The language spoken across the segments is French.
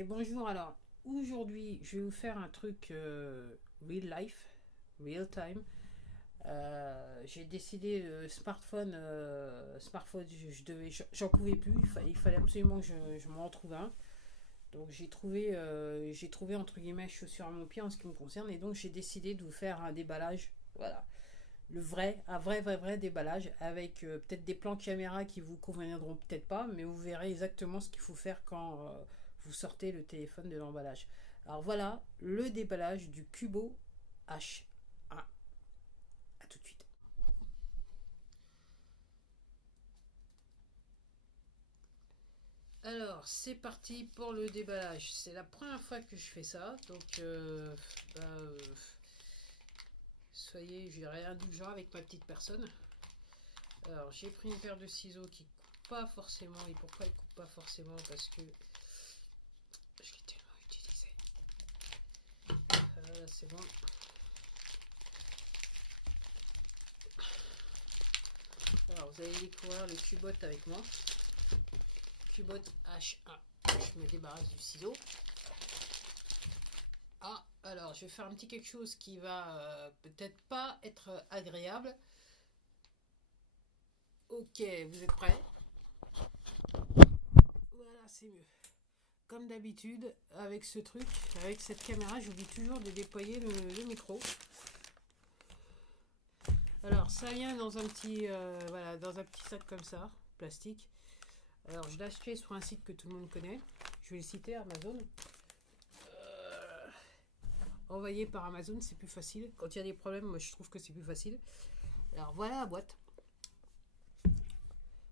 Et bonjour, alors aujourd'hui je vais vous faire un truc real life, real time. J'ai décidé le smartphone, j'en pouvais plus, il fallait absolument que je m'en retrouve un. Donc j'ai trouvé entre guillemets chaussure à mon pied en ce qui me concerne, et donc j'ai décidé de vous faire un déballage. Voilà, un vrai déballage avec peut-être des plans caméra qui vous conviendront peut-être pas, mais vous verrez exactement ce qu'il faut faire quand vous sortez le téléphone de l'emballage. Alors voilà le déballage du Cubo H1. A tout de suite. Alors c'est parti pour le déballage. C'est la première fois que je fais ça, donc bah, soyez, j'ai rien du genre avec ma petite personne. Alors j'ai pris une paire de ciseaux qui coupe pas forcément. Et pourquoi ils coupent pas forcément? Parce que je l'ai tellement utilisé. Là c'est bon. Alors vous allez découvrir le Cubot avec moi. Cubot H1. Je me débarrasse du ciseau. Ah, alors je vais faire un petit quelque chose qui va peut-être pas être agréable. Ok, vous êtes prêts? Voilà, c'est mieux. Comme d'habitude, avec ce truc, avec cette caméra, j'oublie toujours de déployer le micro. Alors, ça vient dans un petit, voilà, dans un petit sac comme ça, plastique. Alors, je l'ai acheté sur un site que tout le monde connaît. Je vais le citer, Amazon. Envoyé par Amazon, c'est plus facile. Quand il y a des problèmes, moi, je trouve que c'est plus facile. Alors, voilà la boîte.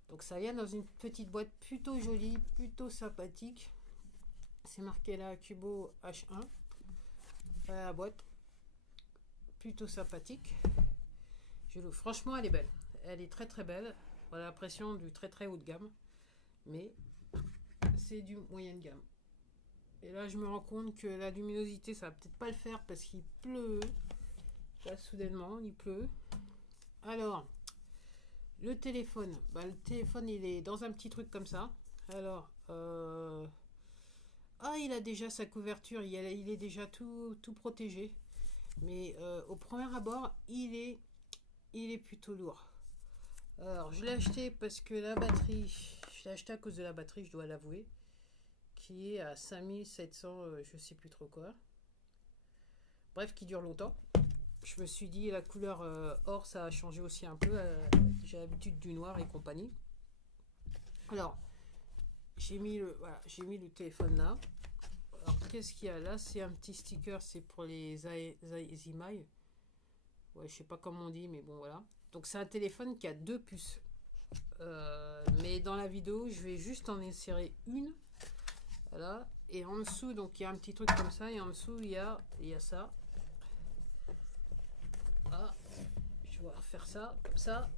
Donc, ça vient dans une petite boîte plutôt jolie, plutôt sympathique. C'est marqué là Cubo H1. Voilà la boîte. Plutôt sympathique. Franchement, elle est belle. Elle est très très belle. On a l'impression du très très haut de gamme. Mais c'est du moyen de gamme. Et là, je me rends compte que la luminosité, ça va peut-être pas le faire parce qu'il pleut. Là, soudainement, il pleut. Alors, le téléphone. Bah, le téléphone, il est dans un petit truc comme ça. Alors, il a déjà sa couverture. Il est déjà tout protégé. Mais au premier abord, il est plutôt lourd. Alors, je l'ai acheté parce que la batterie, je l'ai acheté à cause de la batterie, je dois l'avouer, qui est à 5700, je sais plus trop quoi. Bref, qui dure longtemps. Je me suis dit, la couleur or, ça a changé aussi un peu. J'ai l'habitude du noir et compagnie. Alors, j'ai mis le téléphone là. Alors, qu'est-ce qu'il y a là? C'est un petit sticker, c'est pour les images. Ouais, je sais pas comment on dit, mais bon, voilà. Donc, c'est un téléphone qui a deux puces. Mais dans la vidéo, je vais juste en insérer une. Voilà. Et en dessous, donc il y a un petit truc comme ça. Et en dessous, il y a ça. Ah, je vais refaire ça comme ça.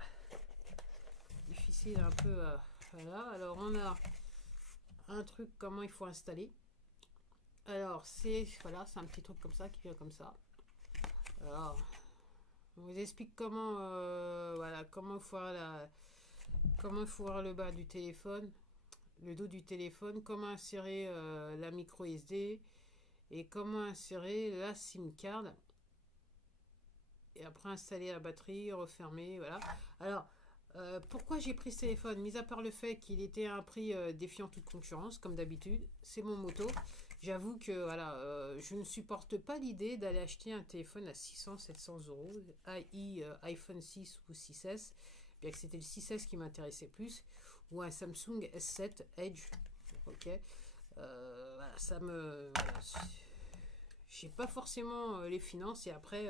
Difficile un peu. Voilà. Alors, on a un truc, comment il faut installer. Alors, voilà, c'est un petit truc comme ça qui vient comme ça. Alors, on vous explique comment, voilà, comment il faut voir le bas du téléphone, le dos du téléphone, comment insérer la micro SD et comment insérer la SIM card. Et après installer la batterie, refermer, voilà. Alors, pourquoi j'ai pris ce téléphone? Mis à part le fait qu'il était à un prix défiant toute concurrence, comme d'habitude, c'est mon moto. J'avoue que voilà, je ne supporte pas l'idée d'aller acheter un téléphone à 600-700 euros, iPhone 6 ou 6S, bien que c'était le 6S qui m'intéressait plus, ou un Samsung S7 Edge. Ok, voilà, voilà, j'ai pas forcément les finances, et après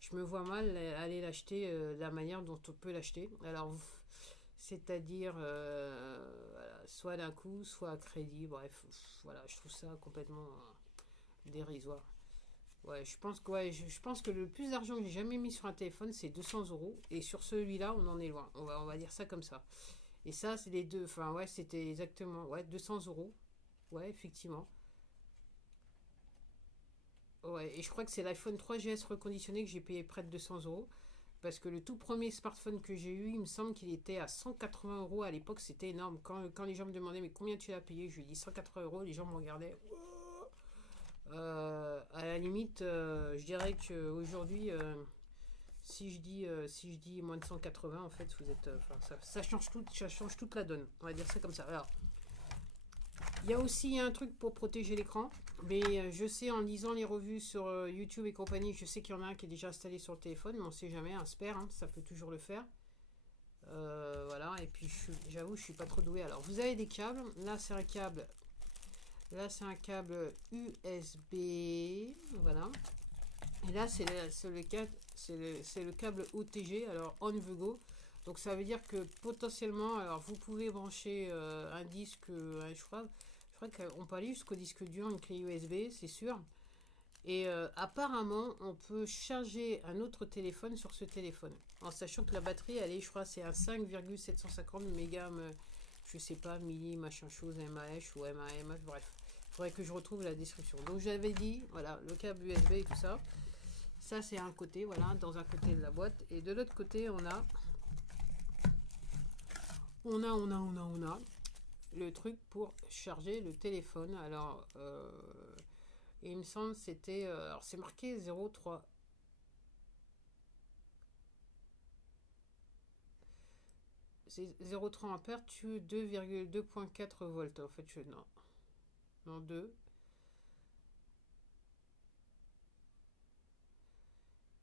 je me vois mal aller l'acheter de la manière dont on peut l'acheter. Alors, c'est-à-dire voilà, soit d'un coup, soit à crédit. Bref, voilà, je trouve ça complètement dérisoire. Ouais, je pense que le plus d'argent que j'ai jamais mis sur un téléphone, c'est 200 euros. Et sur celui-là, on en est loin. On va dire ça comme ça. Et ça, c'est les deux. Enfin, ouais, c'était exactement. Ouais, 200 euros. Ouais, effectivement. Ouais, et je crois que c'est l'iPhone 3GS reconditionné que j'ai payé près de 200 euros. Parce que le tout premier smartphone que j'ai eu, il me semble qu'il était à 180 euros. À l'époque, c'était énorme. Quand les gens me demandaient, mais combien tu l'as payé? Je lui ai dit 180 euros. Les gens me regardaient. À la limite, je dirais qu'aujourd'hui, si je dis moins de 180, en fait, vous êtes, ça change toute la donne. On va dire ça comme ça. Alors, il y a aussi un truc pour protéger l'écran. Mais je sais, en lisant les revues sur YouTube et compagnie, je sais qu'il y en a un qui est déjà installé sur le téléphone, mais on ne sait jamais, un spare, hein, ça peut toujours le faire. Voilà, et puis j'avoue, je suis pas trop doué. Alors, vous avez des câbles. Là, c'est un câble. Là, c'est un câble USB. Voilà. Et là, c'est le câble OTG, alors on the go. Donc, ça veut dire que potentiellement, alors vous pouvez brancher un disque, je crois qu'on peut aller jusqu'au disque dur, une clé USB, c'est sûr. Et apparemment, on peut charger un autre téléphone sur ce téléphone. En sachant que la batterie, elle est, je crois, c'est un 5,750 mégas, je sais pas, milli, machin chose, MAH ou MAMH, bref. Il faudrait que je retrouve la description. Donc j'avais dit, voilà, le câble USB et tout ça. Ça, c'est un côté, voilà, dans un côté de la boîte. Et de l'autre côté, on a le truc pour charger le téléphone. Alors, et il me semble c'était, alors c'est marqué 0,3. C'est 0,3 ampères, tu 2,2.4 volts. En fait, non 2.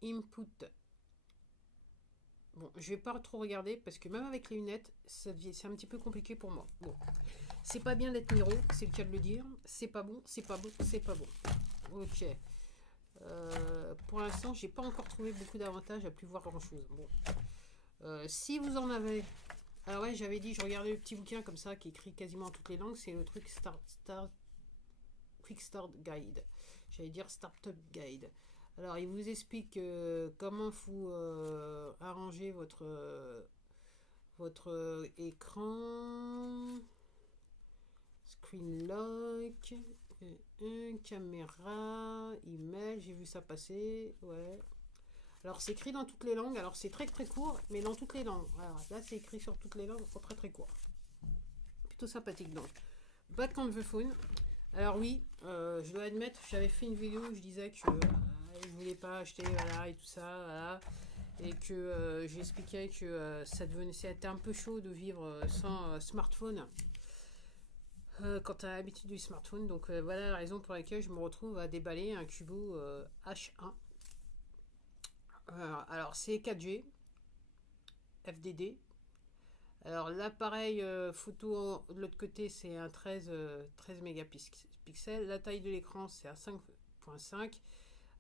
Input. Bon, je vais pas trop regarder parce que même avec les lunettes, c'est un petit peu compliqué pour moi. Bon, c'est pas bien d'être miro, c'est le cas de le dire. C'est pas bon, c'est pas bon, c'est pas bon. Ok. Pour l'instant, j'ai pas encore trouvé beaucoup d'avantages à plus voir grand chose. Bon. Si vous en avez. Alors ouais, j'avais dit, je regardais le petit bouquin comme ça qui écrit quasiment en toutes les langues. C'est le truc Quick Start Guide. J'allais dire Startup Guide. Alors, il vous explique comment vous arranger votre écran, screen lock, caméra, email, j'ai vu ça passer, ouais. Alors, c'est écrit dans toutes les langues, alors c'est très très court, mais dans toutes les langues. Alors, là, c'est écrit sur toutes les langues, très très court. Plutôt sympathique, donc. Back on the phone. Alors oui, je dois admettre, j'avais fait une vidéo où je disais que je voulais pas acheter, voilà, et tout ça, voilà, et que j'expliquais que c'était un peu chaud de vivre sans smartphone quand tu as l'habitude du smartphone. Donc voilà la raison pour laquelle je me retrouve à déballer un Cubo H1. Alors c'est 4G, FDD. Alors l'appareil photo de l'autre côté c'est un 13 mégapixels. La taille de l'écran c'est à 5.5.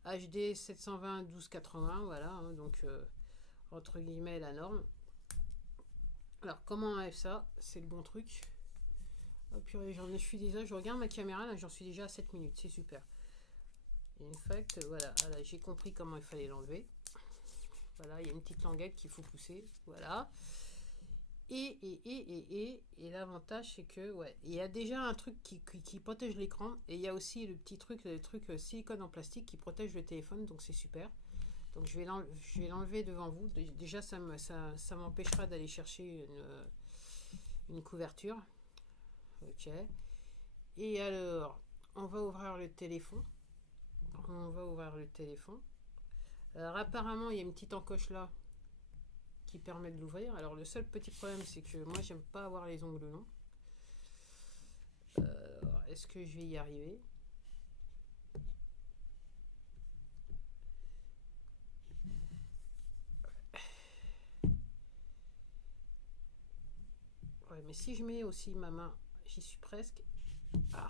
HD 720 1280, voilà, hein, donc entre guillemets la norme. Alors comment on enlève ça? C'est le bon truc. Oh purée, je suis déjà, je regarde ma caméra, là j'en suis déjà à 7 minutes, c'est super. In fact, voilà, j'ai compris comment il fallait l'enlever. Voilà, il y a une petite languette qu'il faut pousser, voilà. Et l'avantage c'est que ouais, il y a déjà un truc qui protège l'écran et il y a aussi le truc silicone en plastique qui protège le téléphone, donc c'est super. Donc je vais l'enlever devant vous. Déjà ça m'empêchera d'aller chercher une couverture. Ok. Et alors on va ouvrir le téléphone. Alors apparemment il y a une petite encoche là qui permet de l'ouvrir. Alors le seul petit problème c'est que moi j'aime pas avoir les ongles longs. Est-ce que je vais y arriver? Ouais, mais si je mets aussi ma main, j'y suis presque. Ah.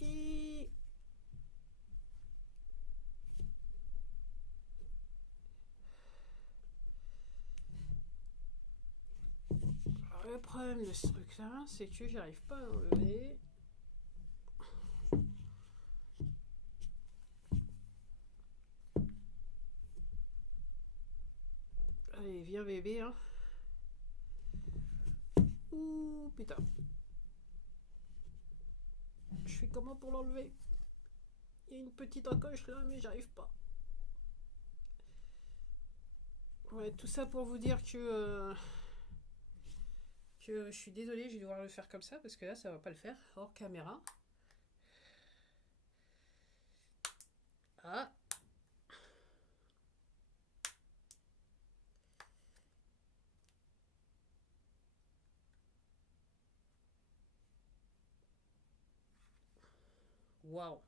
Et le problème de ce truc là, c'est que j'arrive pas à l'enlever. Allez, viens bébé, hein. Ouh, putain. Je fais comment pour l'enlever? Il y a une petite encoche là, mais j'arrive pas. Ouais, tout ça pour vous dire que je suis désolée, je vais devoir le faire comme ça parce que là, ça va pas le faire hors caméra. Ah. Waouh.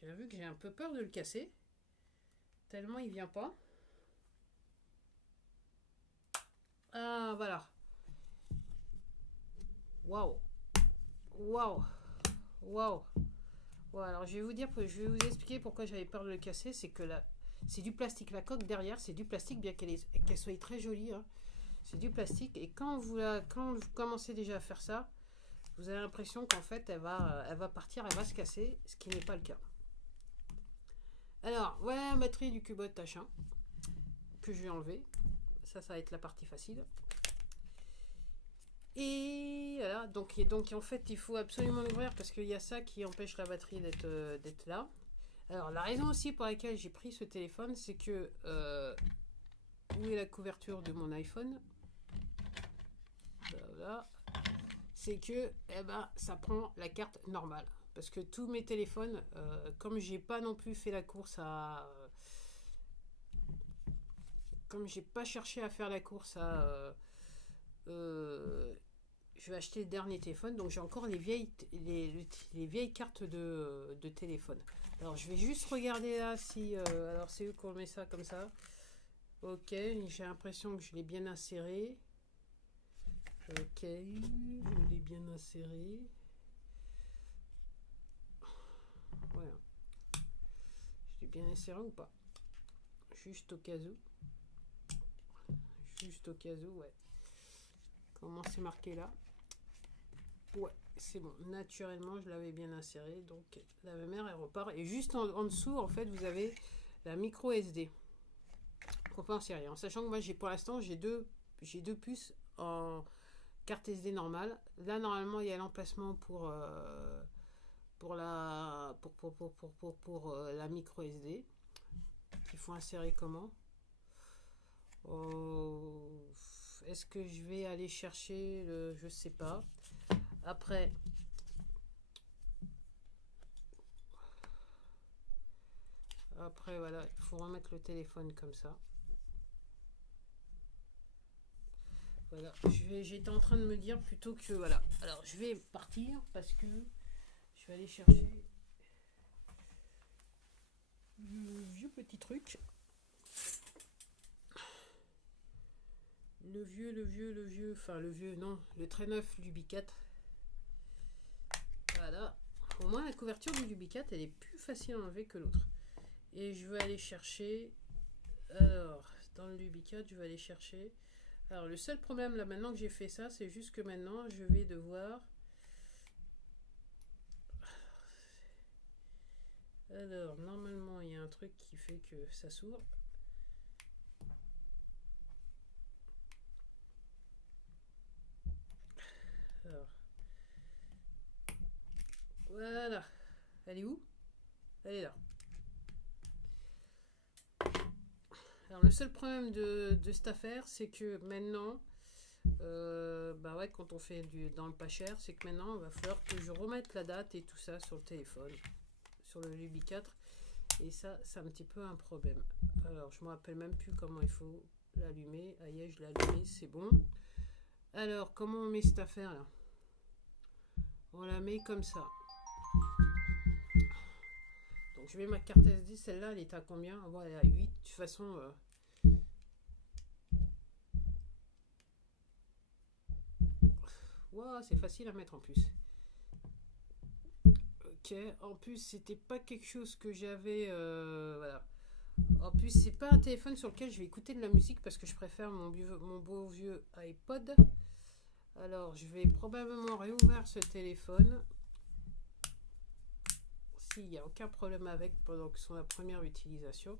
J'avoue que j'ai un peu peur de le casser. Tellement il vient pas. Ah, voilà. Waouh. Waouh. Waouh. Voilà, alors je vais vous dire, je vais vous expliquer pourquoi j'avais peur de le casser. C'est que là, c'est du plastique. La coque derrière, c'est du plastique, bien qu'elle soit très jolie. Hein. C'est du plastique. Et quand quand vous commencez déjà à faire ça, vous avez l'impression qu'en fait, elle va partir, elle va se casser, ce qui n'est pas le cas. Alors, voilà la batterie du Cubot H1 que je vais enlever. Ça va être la partie facile. Et voilà, donc en fait, il faut absolument l'ouvrir parce qu'il y a ça qui empêche la batterie d'être là. Alors, la raison aussi pour laquelle j'ai pris ce téléphone, c'est que où est la couverture de mon iPhone? Voilà. C'est que ça prend la carte normale. Parce que tous mes téléphones, comme j'ai pas non plus fait la course à. Comme j'ai pas cherché à faire la course à. Je vais acheter le dernier téléphone, donc j'ai encore les vieilles cartes de téléphone. Alors je vais juste regarder là si. Alors c'est eux qu'on met ça comme ça. Ok, j'ai l'impression que je l'ai bien inséré. Ok, je l'ai bien inséré. Voilà. Je l'ai bien inséré ou pas? Juste au cas où. Juste au cas où, ouais. Comment c'est marqué là? Ouais, c'est bon. Naturellement, je l'avais bien inséré. Donc, la mémoire, elle repart. Et juste en dessous, en fait, vous avez la micro SD. Pour pas insérer. En sachant que moi, pour l'instant, j'ai deux puces en carte SD normale. Là, normalement, il y a l'emplacement pour la micro SD. Qu'il faut insérer comment? Est-ce que je vais aller chercher le... Je sais pas. Après, voilà, il faut remettre le téléphone comme ça. Voilà, j'étais en train de me dire plutôt que voilà. Alors, je vais partir parce que je vais aller chercher le vieux petit truc. Le vieux, non, le très neuf Lubicat. Voilà. Au moins, la couverture du Lubicat, elle est plus facile à enlever que l'autre. Et je vais aller chercher. Alors, dans le Lubicat, je vais aller chercher. Alors, le seul problème là maintenant que j'ai fait ça, c'est juste que maintenant, je vais devoir. Alors, normalement, il y a un truc qui fait que ça s'ouvre. Alors, voilà. Elle est où? Elle est là. Alors, le seul problème de cette affaire, c'est que maintenant, bah ouais, quand on fait dans le pas cher, c'est que maintenant, il va falloir que je remette la date et tout ça sur le téléphone, sur le Lubi 4. Et ça, c'est un petit peu un problème. Alors, je me rappelle même plus comment il faut l'allumer. Aïe, je l'ai allumé, c'est bon. Alors, comment on met cette affaire là? On la met comme ça. Donc, je mets ma carte SD. Celle-là, elle est à combien? Voilà, 8. De toute façon... Wow, c'est facile à mettre en plus. Ok, en plus, c'était pas quelque chose que j'avais... voilà. En plus, c'est pas un téléphone sur lequel je vais écouter de la musique parce que je préfère mon beau vieux iPod. Alors, je vais probablement réouvrir ce téléphone. Wi-Fi, il n'y a aucun problème avec pendant que son première utilisation.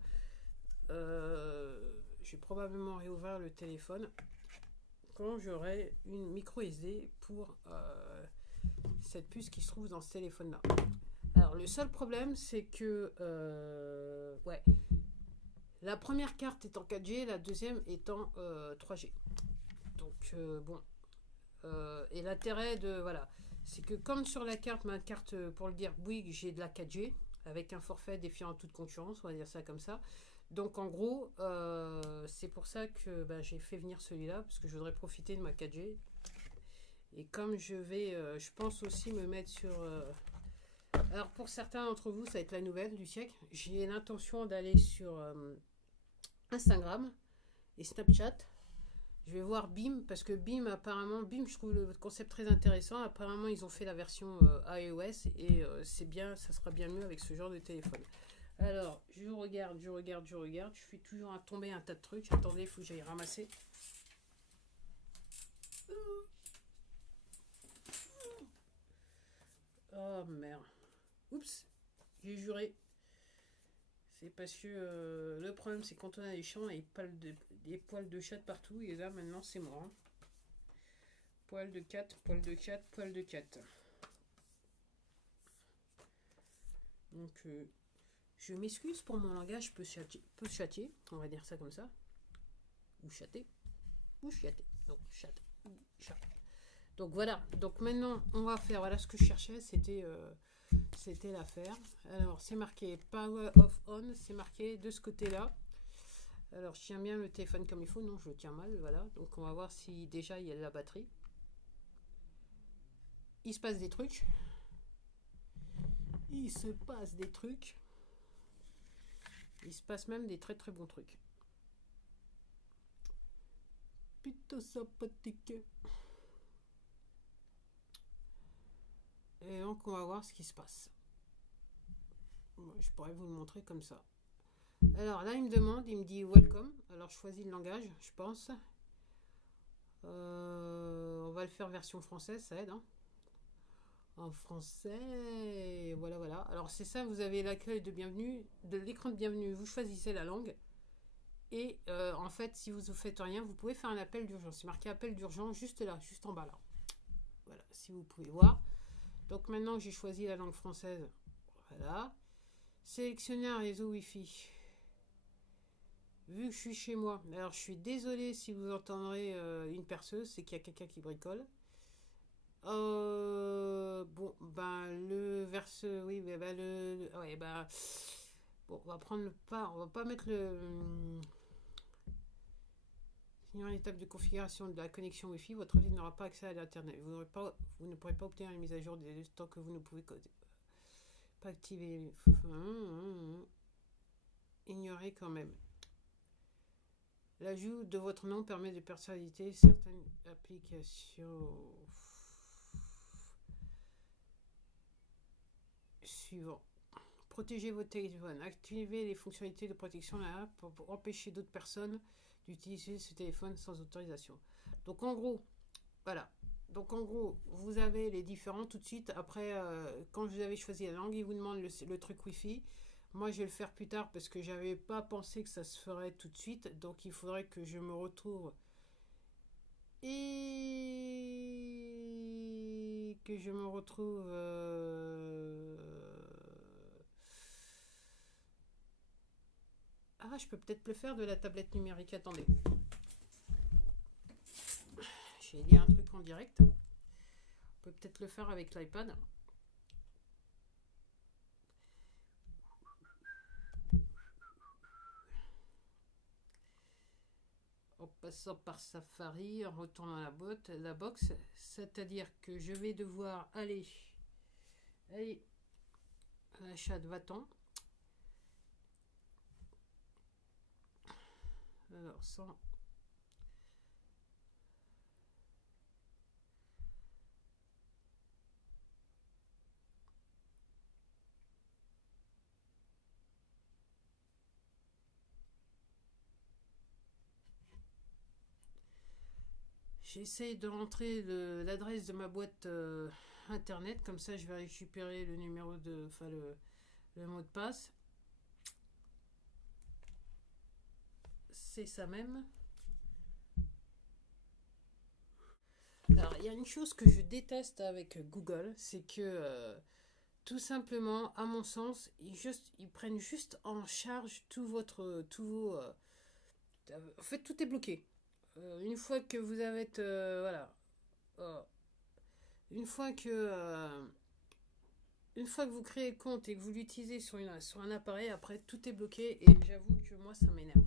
Je vais probablement réouvrir le téléphone quand j'aurai une micro SD pour cette puce qui se trouve dans ce téléphone là. Alors le seul problème c'est que ouais, la première carte est en 4G, la deuxième est en 3G. Donc bon, et l'intérêt de voilà, c'est que comme sur la carte, ma carte pour le dire Bouygues, j'ai de la 4G avec un forfait défiant toute concurrence, on va dire ça comme ça. Donc en gros, c'est pour ça que j'ai fait venir celui-là parce que je voudrais profiter de ma 4G. Et comme je vais, je pense aussi me mettre sur. Alors pour certains d'entre vous, ça va être la nouvelle du siècle. J'ai l'intention d'aller sur Instagram et Snapchat. Je vais voir BIM parce que BIM apparemment, BIM je trouve le concept très intéressant. Apparemment ils ont fait la version iOS et c'est bien, ça sera bien mieux avec ce genre de téléphone. Alors je regarde, je suis toujours à tomber un tas de trucs. Attendez, il faut que j'aille ramasser. Oh merde. Oups, j'ai juré. C'est parce que le problème c'est quand on a des champs et des poils de chat partout. Et là maintenant c'est mort. Hein. Poil de cat, poil de cat, poil de cat. Donc je m'excuse pour mon langage peu châtié, on va dire ça comme ça. Ou châté. Ou chiaté. Donc chat. Chat. Donc voilà. Donc maintenant on va faire. Voilà ce que je cherchais. C'était l'affaire. Alors c'est marqué Power off on. C'est marqué de ce côté-là. Alors je tiens bien le téléphone comme il faut. Non, je le tiens mal. Voilà. Donc on va voir si déjà il y a de la batterie. Il se passe des trucs. Il se passe des trucs. Il se passe même des très très bons trucs. Plutôt sympathique. Et donc on va voir ce qui se passe. Je pourrais vous le montrer comme ça. Alors là il me demande, il me dit welcome. Alors je choisis le langage, je pense. On va le faire version française, ça aide. Hein. En français, voilà, voilà. Alors c'est ça, vous avez l'accueil de bienvenue, de l'écran de bienvenue, vous choisissez la langue. Et en fait, si vous ne faites rien, vous pouvez faire un appel d'urgence. C'est marqué appel d'urgence juste là, juste en bas là. Voilà, si vous pouvez voir. Donc maintenant que j'ai choisi la langue française, voilà. Sélectionner un réseau Wi-Fi. Vu que je suis chez moi, alors je suis désolée si vous entendrez une perceuse, c'est qu'il y a quelqu'un qui bricole. Bon, le verse, oui, ouais, bon, on va prendre le pas, on va pas mettre le. Finir l'étape de configuration de la connexion Wi-Fi, votre réseau n'aura pas accès à l'internet. Vous ne pourrez pas obtenir une mise à jour tant que vous ne pouvez pas activer. Ignorez quand même. L'ajout de votre nom permet de personnaliser certaines applications. Suivant. Protégez votre téléphone. Activez les fonctionnalités de protection là pour empêcher d'autres personnes d'utiliser ce téléphone sans autorisation. Donc en gros, voilà. Donc en gros, vous avez les différents tout de suite. Après, quand vous avez choisi la langue, il vous demande le truc Wi-Fi. Moi, je vais le faire plus tard parce que j'avais pas pensé que ça se ferait tout de suite. Donc il faudrait que je me retrouve et que je me retrouve. Ah, je peux peut-être le faire de la tablette numérique. Attendez. J'ai dit un truc en direct. On peut peut-être le faire avec l'iPad. En passant par Safari, en retournant à la box. C'est-à-dire que je vais devoir aller à l'achat de Vatan. Alors, sans. J'essaye de rentrer l'adresse de ma boîte internet, comme ça je vais récupérer le numéro de. Enfin, Le mot de passe, c'est ça même. Alors, il y a une chose que je déteste avec Google, c'est que tout simplement, à mon sens, ils prennent juste en charge en fait, tout est bloqué. Une fois que vous avez, voilà, euh, une fois que, euh, une fois que vous créez le compte et que vous l'utilisez sur un appareil, après tout est bloqué et j'avoue que moi ça m'énerve.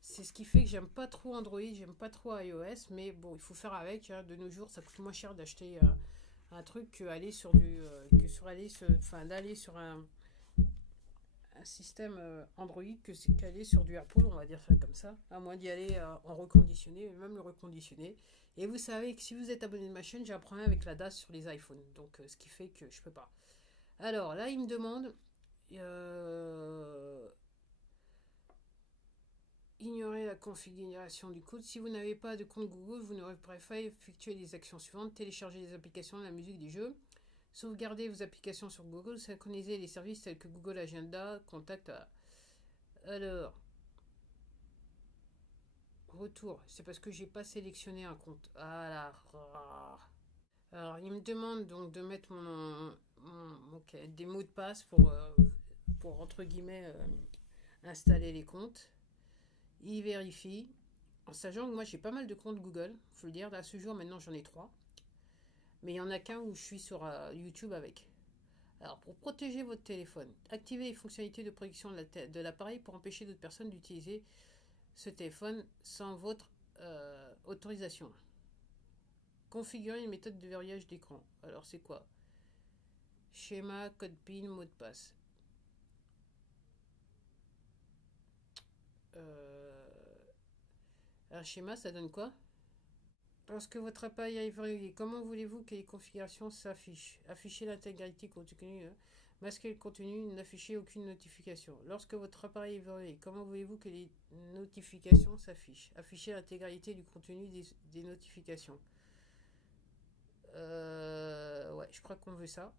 C'est ce qui fait que j'aime pas trop Android, j'aime pas trop iOS, mais bon, il faut faire avec. Hein. De nos jours, ça coûte moins cher d'acheter un truc que aller sur d'aller sur un système Android qu'aller sur du Apple, on va dire ça comme ça, à moins d'y aller en reconditionné, même le reconditionné. Et vous savez que si vous êtes abonné de ma chaîne, j'ai un problème avec la DAS sur les iPhones, donc ce qui fait que je peux pas. Alors là, il me demande ignorer la configuration du code. Si vous n'avez pas de compte Google, vous n'aurez pas effectuer les actions suivantes: télécharger des applications, de la musique, des jeux, sauvegarder vos applications sur Google, synchroniser les services tels que Google Agenda, Contact. Alors, retour, c'est parce que j'ai pas sélectionné un compte. Alors, il me demande donc de mettre des mots de passe pour entre guillemets installer les comptes. Il vérifie, en sachant que moi j'ai pas mal de comptes Google, faut le dire. À ce jour, maintenant j'en ai 3. Mais il y en a qu'un où je suis sur YouTube avec. Alors, pour protéger votre téléphone, activez les fonctionnalités de protection de l'appareil pour empêcher d'autres personnes d'utiliser ce téléphone sans votre autorisation. Configurer une méthode de verrouillage d'écran. Alors, c'est quoi? Schéma, code PIN, mot de passe. Un schéma, ça donne quoi? Lorsque votre appareil est verrouillé, comment voulez-vous que les configurations s'affichent? Afficher l'intégralité contenu, masquer le contenu, n'afficher aucune notification. Lorsque votre appareil est verrouillé, comment voulez-vous que les notifications s'affichent? Afficher l'intégralité du contenu des notifications. Ouais, je crois qu'on veut ça.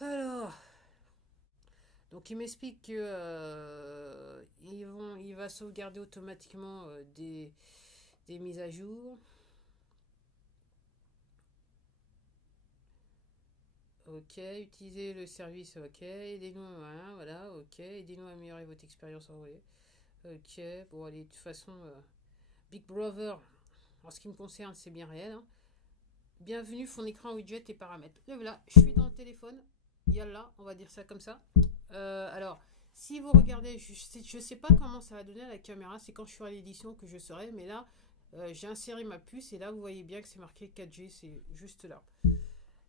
Alors, donc il m'explique que il va sauvegarder automatiquement des mises à jour. Ok, utilisez le service, ok, aidez-nous, hein, voilà, ok, aidez-nous à améliorer votre expérience envoyée. Ok, bon allez, de toute façon, Big Brother, en ce qui me concerne, c'est bien réel. Hein. Bienvenue, fond d'écran, widget et paramètres. Et voilà, je suis dans le téléphone, yalla, on va dire ça comme ça. Alors, si vous regardez, je sais pas comment ça va donner à la caméra, c'est quand je ferai l'édition que je saurai, mais là, j'ai inséré ma puce et là, vous voyez bien que c'est marqué 4G, c'est juste là.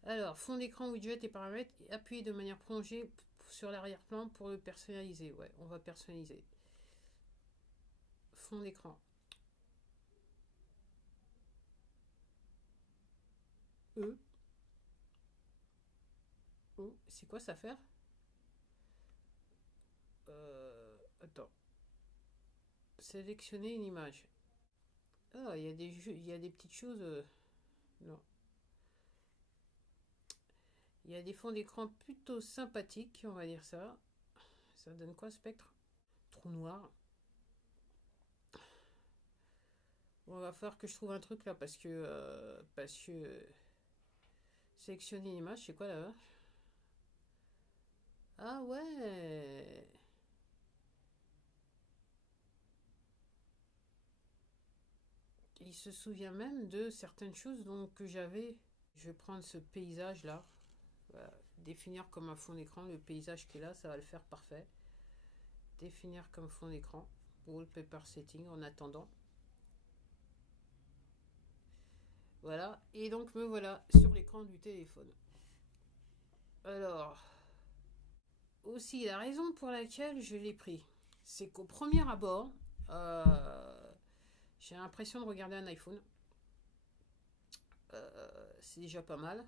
Alors, fond d'écran, widget et paramètres, appuyez de manière prolongée sur l'arrière-plan pour le personnaliser. Ouais, on va personnaliser. Fond d'écran. E. O. C'est quoi ça faire? Attends. Sélectionner une image. Ah, il y a des petites choses. Non. Il y a des fonds d'écran plutôt sympathiques, on va dire ça. Ça donne quoi, spectre? Trou noir. Bon, va falloir que je trouve un truc là parce que sélectionner une image, c'est quoi là? Ah ouais. Il se souvient même de certaines choses donc, que j'avais. Je vais prendre ce paysage là. Voilà. Définir comme un fond d'écran le paysage qui est là, ça va le faire parfait. Définir comme fond d'écran. Wallpaper setting en attendant. Voilà. Et donc me voilà sur l'écran du téléphone. Alors, aussi la raison pour laquelle je l'ai pris, c'est qu'au premier abord, j'ai l'impression de regarder un iPhone. C'est déjà pas mal.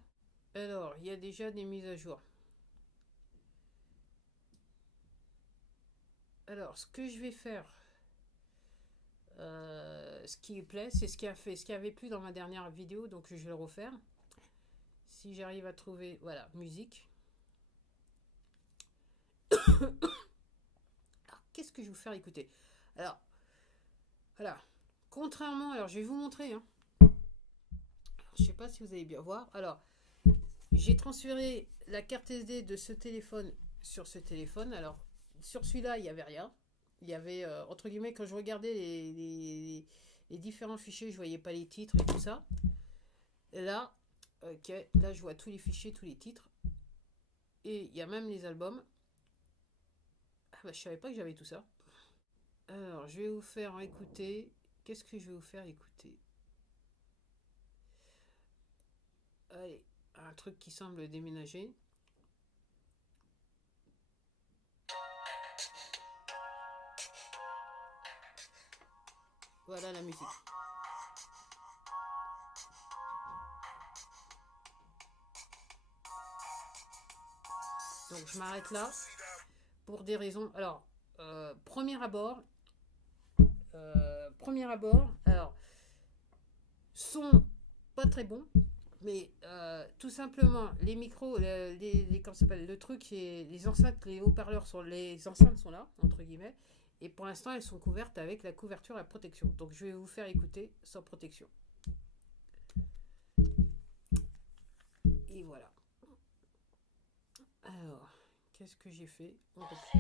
Alors, il y a déjà des mises à jour. Alors, ce que je vais faire, ce qui plaît, c'est ce qui avait plu dans ma dernière vidéo, donc je vais le refaire. Si j'arrive à trouver, voilà, musique. Alors, qu'est-ce que je vais vous faire écouter? Alors, voilà. Contrairement, alors je vais vous montrer. Hein. Je ne sais pas si vous allez bien voir. Alors, j'ai transféré la carte SD de ce téléphone sur ce téléphone. Alors, sur celui-là, il n'y avait rien. Il y avait, entre guillemets, quand je regardais les différents fichiers, je voyais pas les titres et tout ça. Et là, ok, là, je vois tous les fichiers, tous les titres. Et il y a même les albums. Ah bah, je savais pas que j'avais tout ça. Alors, je vais vous faire écouter. Qu'est-ce que je vais vous faire écouter? Allez, un truc qui semble déménager. Voilà la musique. Donc je m'arrête là pour des raisons. Alors, premier abord, alors, son pas très bon, mais tout simplement les micros, comment ça s'appelle, le truc, les enceintes, les haut-parleurs les enceintes sont là entre guillemets, et pour l'instant elles sont couvertes avec la couverture à protection. Donc je vais vous faire écouter sans protection. Et voilà. Alors, qu'est-ce que j'ai fait? On reprend.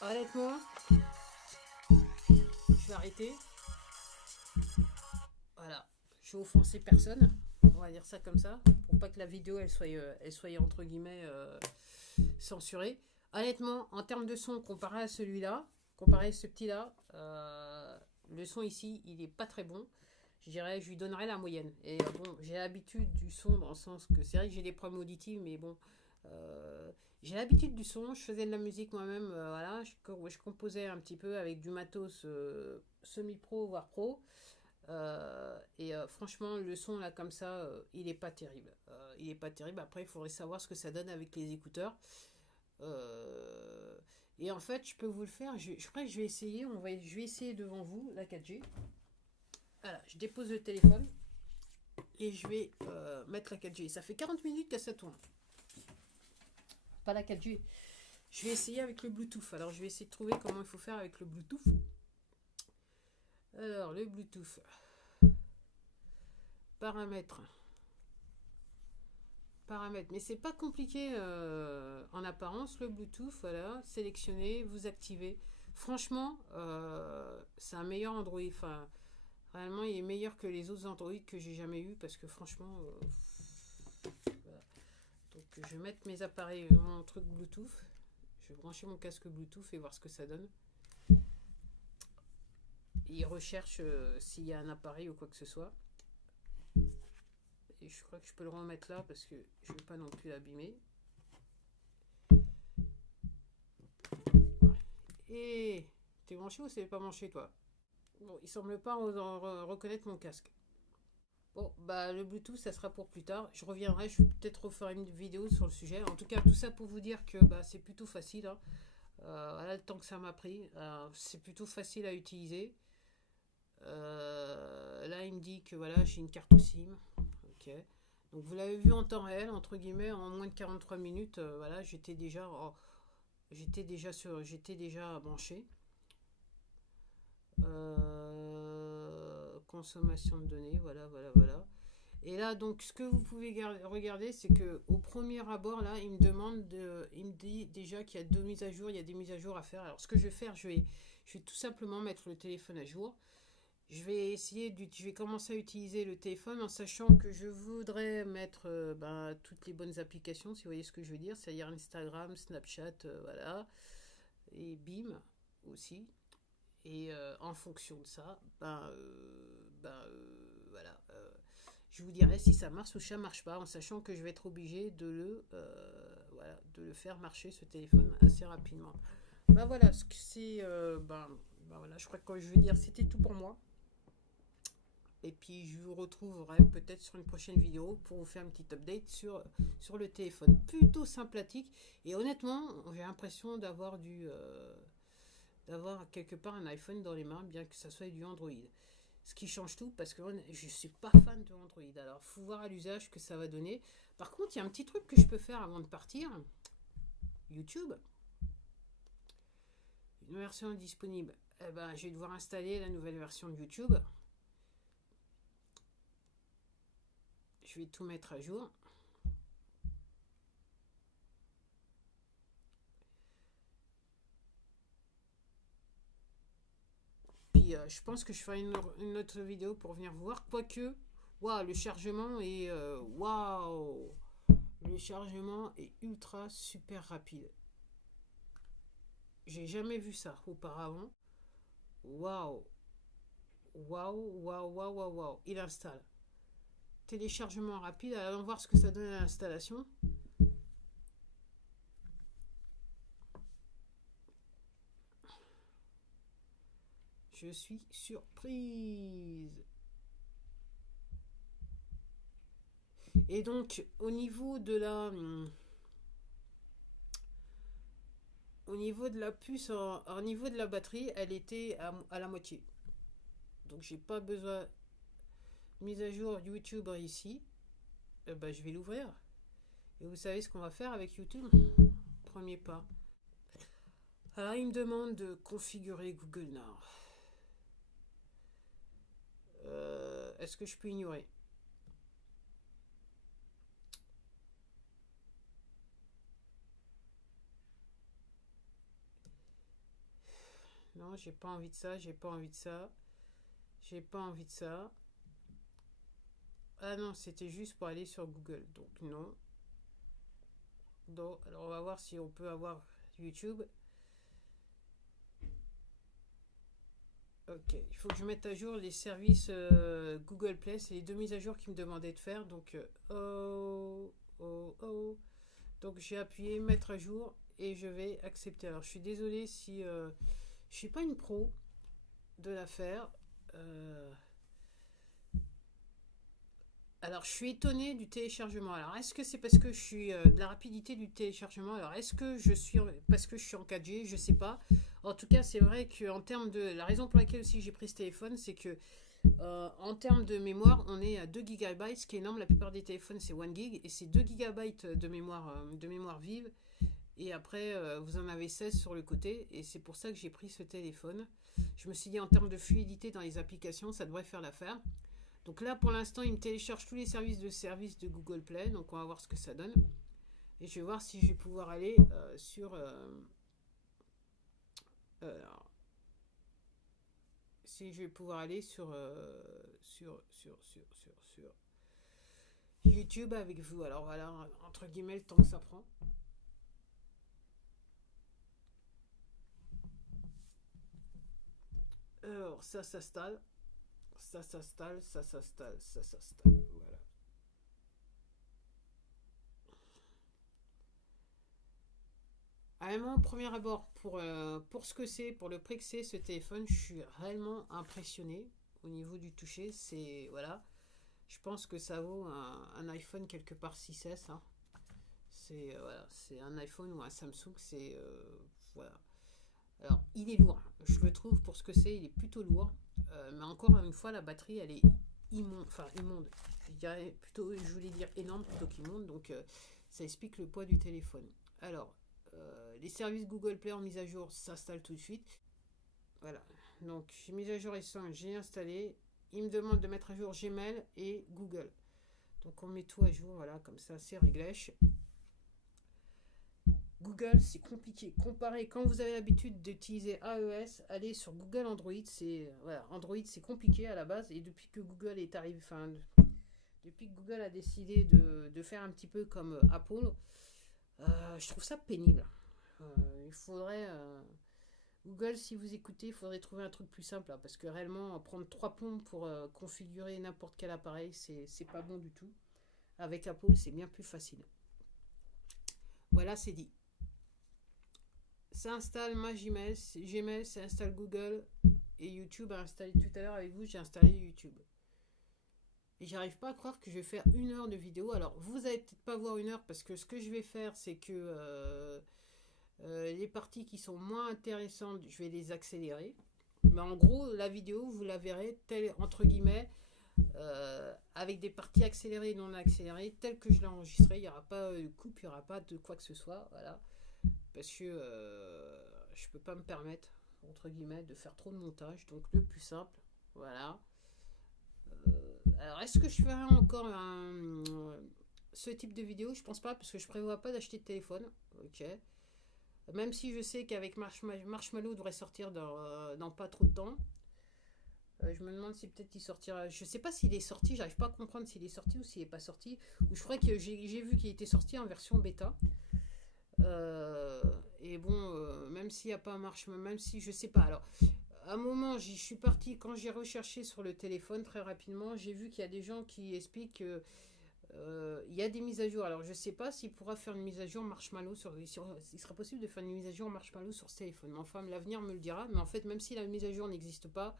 Honnêtement, je vais arrêter. Voilà, je vais offenser personne. On va dire ça comme ça, pour pas que la vidéo elle soit entre guillemets censurée. Honnêtement, en termes de son, comparé à celui-là, comparé à ce petit-là, le son ici, il est pas très bon. Je dirais, je lui donnerais la moyenne. Et bon, j'ai l'habitude du son dans le sens que c'est vrai que j'ai des problèmes auditifs, mais bon, j'ai l'habitude du son. Je faisais de la musique moi-même, voilà, je composais un petit peu avec du matos semi-pro voire pro. Franchement, le son là comme ça, il est pas terrible. Il est pas terrible. Après, il faudrait savoir ce que ça donne avec les écouteurs. Et en fait, je peux vous le faire. Je crois que je vais essayer. Je vais essayer devant vous la 4G. Voilà, je dépose le téléphone et je vais mettre la 4G. Ça fait 40 minutes que ça tourne. Pas la 4G. Je vais essayer avec le Bluetooth. Alors, je vais essayer de trouver comment il faut faire avec le Bluetooth. Alors, le Bluetooth. Paramètres. Mais c'est pas compliqué en apparence. Le Bluetooth, voilà, sélectionnez, vous activez. Franchement, c'est un meilleur Android. Enfin, réellement, il est meilleur que les autres Android que j'ai jamais eu parce que franchement, voilà. Donc, je vais mettre mes appareils, mon truc Bluetooth. Je vais brancher mon casque Bluetooth et voir ce que ça donne. Il recherche s'il y a un appareil ou quoi que ce soit. Et je crois que je peux le remettre là parce que je ne veux pas non plus l'abîmer. Et t'es branché ou c'est pas branché toi? Bon, il semble pas reconnaître mon casque. Bon, bah le Bluetooth, ça sera pour plus tard. Je reviendrai, je vais peut-être refaire une vidéo sur le sujet. En tout cas, tout ça pour vous dire que bah, c'est plutôt facile. Hein. Voilà le temps que ça m'a pris. C'est plutôt facile à utiliser. Là, il me dit que voilà, j'ai une carte SIM. Ok. Donc vous l'avez vu en temps réel, entre guillemets, en moins de 43 minutes. Voilà, j'étais déjà branché. Consommation de données, voilà. Et là, donc, ce que vous pouvez regarder, c'est que au premier abord, là, il me dit déjà qu'il y a 2 mises à jour, il y a des mises à jour à faire. Alors, ce que je vais faire, je vais tout simplement mettre le téléphone à jour. Je vais commencer à utiliser le téléphone en sachant que je voudrais mettre toutes les bonnes applications, si vous voyez ce que je veux dire, c'est-à-dire Instagram, Snapchat, voilà, et BIM aussi. Et en fonction de ça, voilà, je vous dirai si ça marche ou si ça marche pas, en sachant que je vais être obligé de le faire marcher ce téléphone assez rapidement. Voilà, voilà, je crois que je vais dire, c'était tout pour moi. Et puis je vous retrouverai peut-être sur une prochaine vidéo pour vous faire un petit update sur le téléphone. Plutôt sympathique. Et honnêtement, j'ai l'impression d'avoir d'avoir quelque part un iPhone dans les mains, bien que ça soit du Android. Ce qui change tout parce que je ne suis pas fan de Android. Alors, il faut voir à l'usage que ça va donner. Par contre, il y a un petit truc que je peux faire avant de partir. YouTube. Une version disponible. Eh ben, je vais devoir installer la nouvelle version de YouTube. Je vais tout mettre à jour. Puis, je pense que je ferai une autre vidéo pour venir voir. Quoique, waouh, le chargement est... waouh, le chargement est ultra super rapide. J'ai jamais vu ça auparavant. Waouh. Waouh, waouh, waouh, waouh, waouh. Il installe. Téléchargement rapide. Allons voir ce que ça donne à l'installation. Je suis surprise. Et donc, au niveau de la... Au niveau de la puce, au niveau de la batterie, elle était à la moitié. Donc, j'ai pas besoin... Mise à jour YouTube ici. Ben, je vais l'ouvrir. Et vous savez ce qu'on va faire avec YouTube? Premier pas. Alors, il me demande de configurer Google Now. Est-ce que je peux ignorer? Non, j'ai pas envie de ça, j'ai pas envie de ça. J'ai pas envie de ça. Ah non, c'était juste pour aller sur Google. Donc non. Donc, alors on va voir si on peut avoir YouTube. Ok, il faut que je mette à jour les services Google Play. C'est les deux mises à jour qu'ils me demandaient de faire. Donc, Donc j'ai appuyé mettre à jour et je vais accepter. Alors je suis désolée si je suis pas une pro de l'affaire. Alors, je suis étonnée du téléchargement. Alors, est-ce que c'est parce que je suis de la rapidité du téléchargement? Alors, est-ce que je suis parce que je suis en 4G? Je sais pas. En tout cas, c'est vrai qu'en termes de la raison pour laquelle aussi j'ai pris ce téléphone, c'est que en termes de mémoire, on est à 2 GB, ce qui est énorme. La plupart des téléphones, c'est 1 GB et c'est 2 GB de mémoire vive. Et après, vous en avez 16 sur le côté et c'est pour ça que j'ai pris ce téléphone. Je me suis dit en termes de fluidité dans les applications, ça devrait faire l'affaire. Donc là, pour l'instant, il me télécharge tous les services de Google Play. Donc on va voir ce que ça donne. Et je vais voir si je vais pouvoir aller sur... si je vais pouvoir aller sur YouTube avec vous. Alors voilà, entre guillemets, le temps que ça prend. Alors ça s'installe. Ça s'installe, ça s'installe, ça s'installe. Voilà. Vraiment, au premier abord, pour ce que c'est, pour le prix que c'est, ce téléphone, je suis réellement impressionné au niveau du toucher. C'est, voilà, je pense que ça vaut un iPhone quelque part 6S. Hein. C'est voilà, c'est un iPhone ou un Samsung. C'est voilà. Alors, il est lourd. Je le trouve pour ce que c'est, il est plutôt lourd. Mais encore une fois, la batterie, elle est immonde. Enfin, immonde. Je dirais plutôt, je voulais dire énorme plutôt qu'immonde. Donc, ça explique le poids du téléphone. Alors, les services Google Play en mise à jour s'installent tout de suite. Voilà. Donc, j'ai mis à jour récent, j'ai installé. Il me demande de mettre à jour Gmail et Google. Donc, on met tout à jour. Voilà, comme ça, c'est réglèche. Google, c'est compliqué. Comparé, quand vous avez l'habitude d'utiliser iOS, aller sur Google Android, c'est voilà, Android, c'est compliqué à la base. Et depuis que Google est arrivé, enfin, depuis que Google a décidé de faire un petit peu comme Apple, je trouve ça pénible. Il faudrait Google, si vous écoutez, il faudrait trouver un truc plus simple là, parce que réellement, prendre 3 plombes pour configurer n'importe quel appareil, c'est pas bon du tout. Avec Apple, c'est bien plus facile. Voilà, c'est dit. Ça installe ma Gmail, ça installe Google et YouTube a installé tout à l'heure avec vous, j'ai installé YouTube. Et j'arrive pas à croire que je vais faire 1 heure de vidéo. Alors, vous allez peut-être pas voir 1 heure parce que ce que je vais faire, c'est que les parties qui sont moins intéressantes, je vais les accélérer. Mais en gros, la vidéo, vous la verrez telle, entre guillemets, avec des parties accélérées et non accélérées, telles que je l'ai enregistré. Il n'y aura pas de coupe, il n'y aura pas de quoi que ce soit. Voilà. Parce que je peux pas me permettre, entre guillemets, de faire trop de montage. Donc, le plus simple, voilà. Alors, est-ce que je ferai encore ce type de vidéo? Je pense pas, parce que je prévois pas d'acheter de téléphone. Ok. Même si je sais qu'avec Marshmallow devrait sortir dans pas trop de temps. Je me demande si peut-être il sortira. Je sais pas s'il est sorti, j'arrive pas à comprendre s'il est sorti ou s'il est pas sorti. Ou je crois que j'ai vu qu'il était sorti en version bêta. Et bon, même s'il n'y a pas un Marshmallow, même si je sais pas. Alors, à un moment, je suis parti, quand j'ai recherché sur le téléphone très rapidement, j'ai vu qu'il y a des gens qui expliquent que il y a des mises à jour. Alors, je sais pas s'il pourra faire une mise à jour Marshmallow il sera possible de faire une mise à jour Marshmallow sur ce téléphone. Mais enfin, l'avenir me le dira. Mais en fait, même si la mise à jour n'existe pas,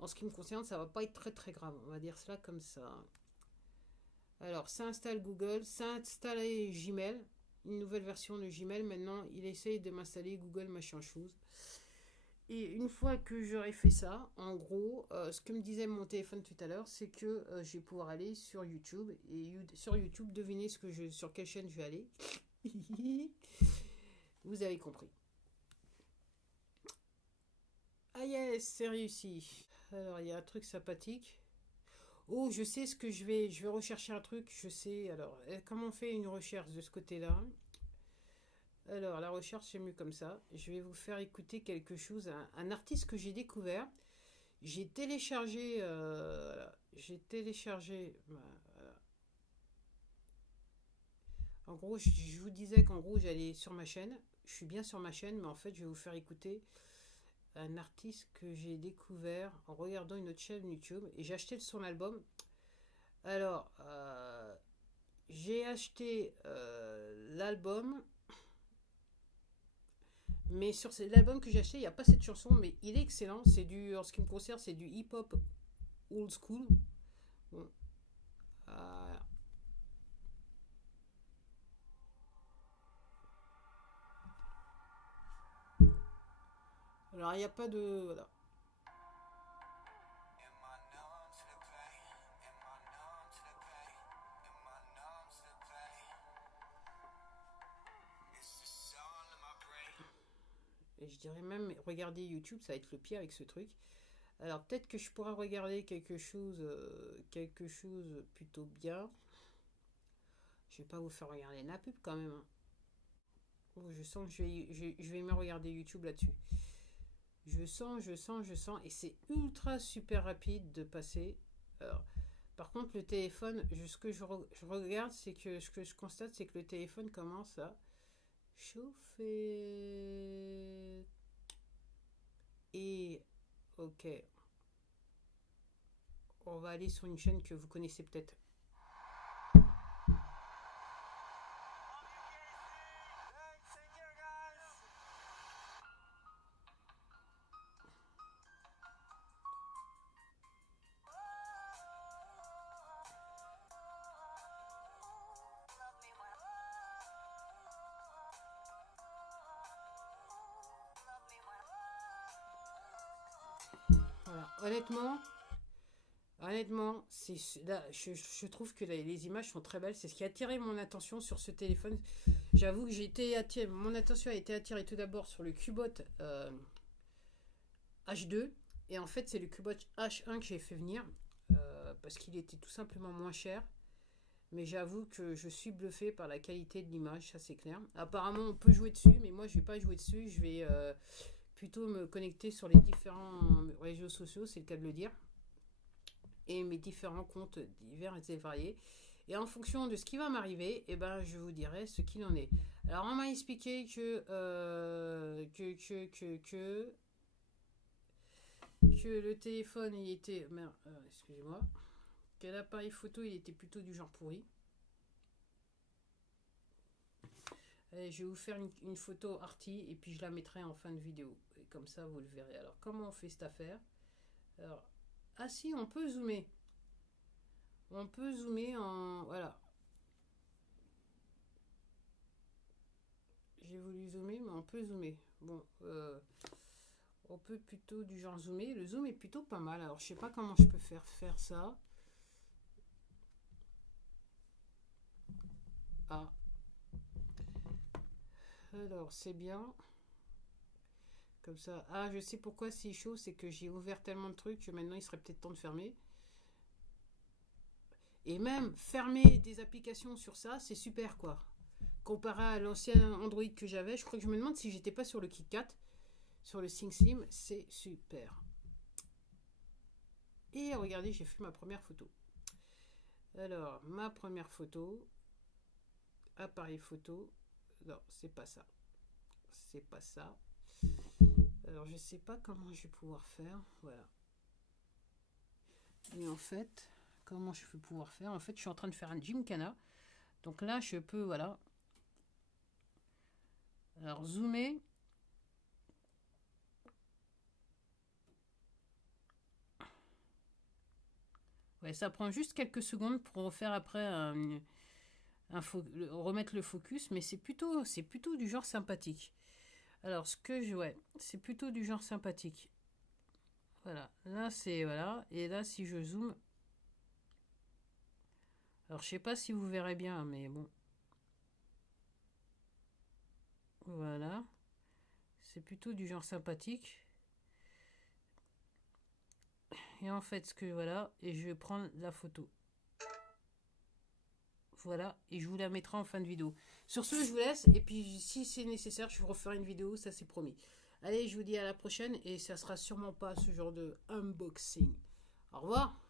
en ce qui me concerne, ça va pas être très très grave. On va dire cela comme ça. Alors, ça installe Google, ça installe Gmail, une nouvelle version de Gmail. Maintenant, il essaye de m'installer Google machin chose. Et une fois que j'aurai fait ça, en gros, ce que me disait mon téléphone tout à l'heure, c'est que je vais pouvoir aller sur YouTube. Et sur YouTube, devinez sur quelle chaîne je vais aller. Vous avez compris. Ah yes, c'est réussi. Alors, il y a un truc sympathique. Oh, je sais ce que je vais rechercher un truc, je sais. Alors, comment on fait une recherche de ce côté-là? Alors, la recherche, c'est mieux comme ça. Je vais vous faire écouter quelque chose, un artiste que j'ai découvert. J'ai téléchargé, voilà. En gros, je vous disais qu'en gros, j'allais sur ma chaîne. Je suis bien sur ma chaîne, mais en fait, je vais vous faire écouter un artiste que j'ai découvert en regardant une autre chaîne YouTube. Et j'ai acheté son album. Alors, j'ai acheté l'album, mais sur l'album que j'ai acheté, il n'y a pas cette chanson, mais il est excellent. C'est en ce qui me concerne, c'est du hip-hop old school. Bon, euh, alors il n'y a pas de, voilà. Et je dirais même regarder YouTube, ça va être le pire avec ce truc. Alors peut-être que je pourrais regarder quelque chose plutôt bien. Je vais pas vous faire regarder la pub quand même, hein. Oh, je sens que je vais me regarder YouTube là-dessus. Je sens, et c'est ultra super rapide de passer. Alors, par contre, le téléphone, ce que je regarde, c'est que ce que je constate, c'est que le téléphone commence à chauffer. Et ok, on va aller sur une chaîne que vous connaissez peut-être. Voilà, honnêtement, là, je trouve que les images sont très belles. C'est ce qui a attiré mon attention sur ce téléphone. J'avoue que mon attention a été attirée tout d'abord sur le Cubot H2. Et en fait, c'est le Cubot H1 que j'ai fait venir parce qu'il était tout simplement moins cher. Mais j'avoue que je suis bluffé par la qualité de l'image, ça c'est clair. Apparemment, on peut jouer dessus, mais moi je vais pas jouer dessus. Je vais plutôt me connecter sur les différents réseaux sociaux, c'est le cas de le dire, et mes différents comptes divers et variés. Et en fonction de ce qui va m'arriver, eh ben, je vous dirai ce qu'il en est. Alors, on m'a expliqué que le téléphone, il était... Merde, excusez-moi. Que l'appareil photo, il était plutôt du genre pourri. Allez, je vais vous faire une photo arty et puis je la mettrai en fin de vidéo. Et comme ça, vous le verrez. Alors, comment on fait cette affaire? Alors, ah si, on peut zoomer. On peut zoomer en... Voilà. J'ai voulu zoomer, mais on peut zoomer. Bon, on peut plutôt du genre zoomer. Le zoom est plutôt pas mal. Alors, je sais pas comment je peux faire ça. Ah. Alors, c'est bien. Comme ça. Ah, je sais pourquoi c'est chaud. C'est que j'ai ouvert tellement de trucs que maintenant, il serait peut-être temps de fermer. Et même fermer des applications sur ça, c'est super, quoi. Comparé à l'ancien Android que j'avais, je crois que je me demande si j'étais pas sur le KitKat. Sur le SingSlim, c'est super. Et regardez, j'ai fait ma première photo. Alors, ma première photo. Appareil photo. Non, c'est pas ça. C'est pas ça. Alors, je sais pas comment je vais pouvoir faire. Voilà. Et en fait, comment je vais pouvoir faire? En fait, je suis en train de faire un Gymkhana. Donc là, je peux, voilà. Alors, zoomer. Ouais, ça prend juste quelques secondes pour refaire après remettre le focus, mais c'est plutôt du genre sympathique. Alors, ce que je... Ouais, c'est plutôt du genre sympathique. Voilà, là c'est... Voilà, et là si je zoome... Alors, je sais pas si vous verrez bien, mais bon. Voilà. C'est plutôt du genre sympathique. Et en fait, ce que... Voilà, et je vais prendre la photo. Voilà, et je vous la mettrai en fin de vidéo. Sur ce, je vous laisse, et puis si c'est nécessaire, je vous referai une vidéo, ça c'est promis. Allez, je vous dis à la prochaine, et ça sera sûrement pas ce genre de unboxing. Au revoir.